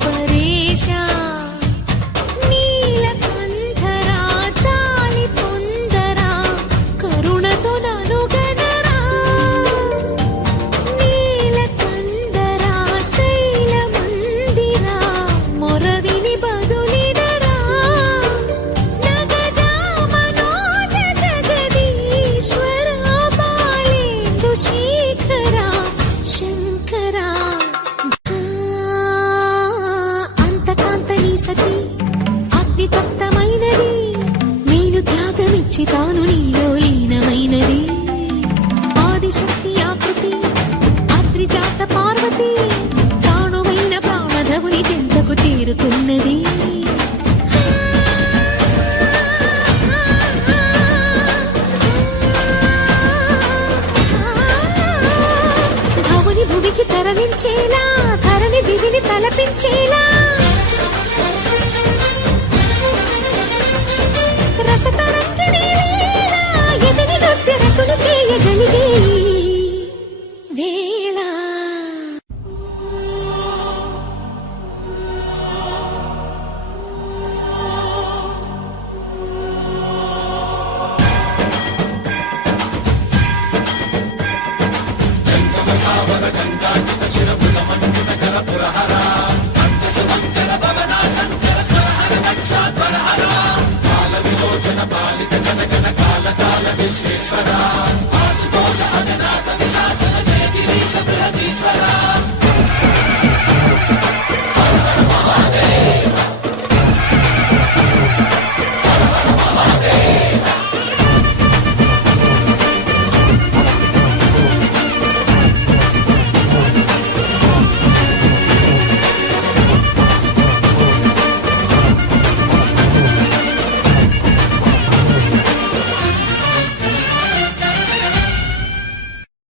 పరేషా నీలకంఠరా చాలి పొందరా కరుణతో నను గనరా నీలకంఠరా శైల మందిరా మొరవిని బదులిడరా నగజా మనోజ జగదీశ్వరా బాలేందు శేఖరా శంకరా సతి అగ్నితప్తమైనది నేను త్యాగమిచ్చి తాను నీలో లీనమైనది ఆదిశక్తి ఆకృతి అద్రిజాత పార్వతి ప్రాణమైన ప్రాణధవుని చెంతకు చేరుకున్నది ధవుని భువికి తరలించేలా ధరణి దివిని తలపించేలా